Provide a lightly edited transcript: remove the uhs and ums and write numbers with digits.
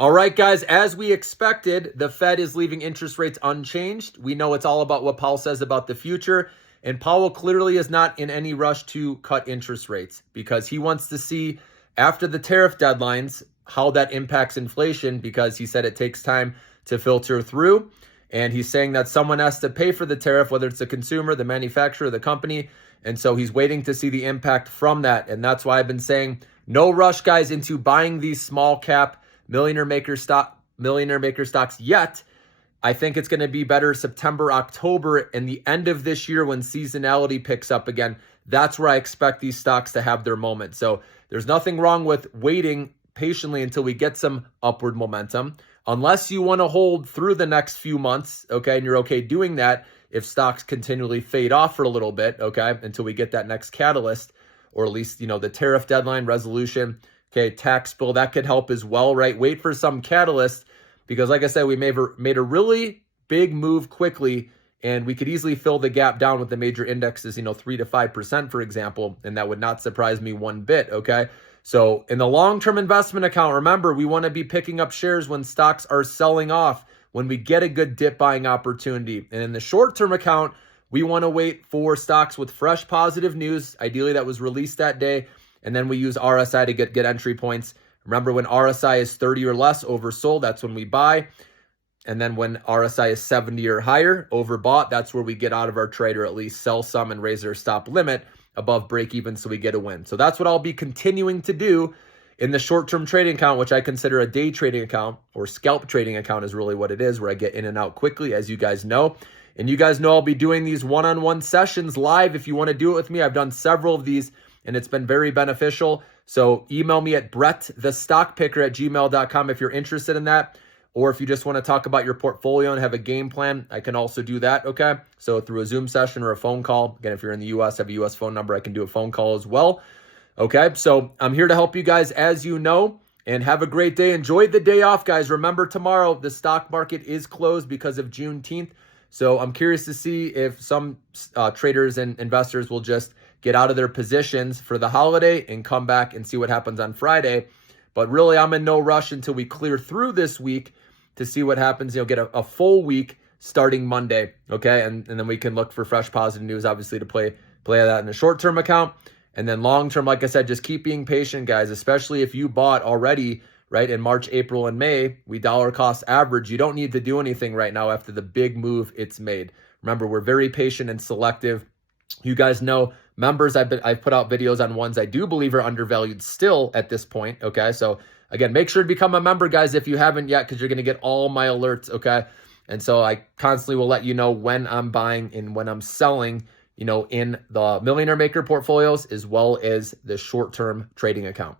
All right, guys, as we expected, the Fed is leaving interest rates unchanged. We know it's all about what Powell says about the future. And Powell clearly is not in any rush to cut interest rates because he wants to see after the tariff deadlines how that impacts inflation, because he said it takes time to filter through. And he's saying that someone has to pay for the tariff, whether it's the consumer, the manufacturer, the company. And so he's waiting to see the impact from that. And that's why I've been saying no rush, guys, into buying these small cap millionaire maker stocks yet. I think it's going to be better September, October, and the end of this year when seasonality picks up again. That's where I expect these stocks to have their moment. So there's nothing wrong with waiting patiently until we get some upward momentum, unless you want to hold through the next few months, okay, and you're okay doing that if stocks continually fade off for a little bit, okay, until we get that next catalyst, or at least, the tariff deadline resolution. Okay, tax bill, that could help as well, right? Wait for some catalyst, because like I said, we made a really big move quickly, and we could easily fill the gap down with the major indexes, 3 to 5%, for example, and that would not surprise me one bit, okay? So in the long-term investment account, remember, we want to be picking up shares when stocks are selling off, when we get a good dip buying opportunity. And in the short-term account, we want to wait for stocks with fresh positive news, ideally that was released that day, and then we use RSI to get entry points. Remember, when RSI is 30 or less oversold, that's when we buy. And then when RSI is 70 or higher overbought, that's where we get out of our trade, or at least sell some and raise our stop limit above break even so we get a win. So that's what I'll be continuing to do in the short-term trading account, which I consider a day trading account, or scalp trading account is really what it is, where I get in and out quickly, as you guys know. And you guys know I'll be doing these one-on-one sessions live if you want to do it with me. I've done several of these, and it's been very beneficial. So email me at brettthestockpicker@gmail.com if you're interested in that. Or if you just want to talk about your portfolio and have a game plan, I can also do that, okay? So through a Zoom session or a phone call. Again, if you're in the US, have a US phone number, I can do a phone call as well. Okay, so I'm here to help you guys, as you know, and have a great day. Enjoy the day off, guys. Remember, tomorrow the stock market is closed because of Juneteenth. So I'm curious to see if some traders and investors will just get out of their positions for the holiday and come back and see what happens on Friday. But really, I'm in no rush until we clear through this week to see what happens. Get a full week starting Monday, okay? And then we can look for fresh positive news, obviously, to play that in the short-term account. And then long-term, like I said, just keep being patient, guys, especially if you bought already, right, in March, April, and May. We dollar cost average. You don't need to do anything right now after the big move it's made. Remember, we're very patient and selective. You guys know, members, I've put out videos on ones I do believe are undervalued still at this point, okay? So again, make sure to become a member, guys, if you haven't yet, because you're going to get all my alerts, okay? And so I constantly will let you know when I'm buying and when I'm selling, in the Millionaire Maker portfolios, as well as the short-term trading account.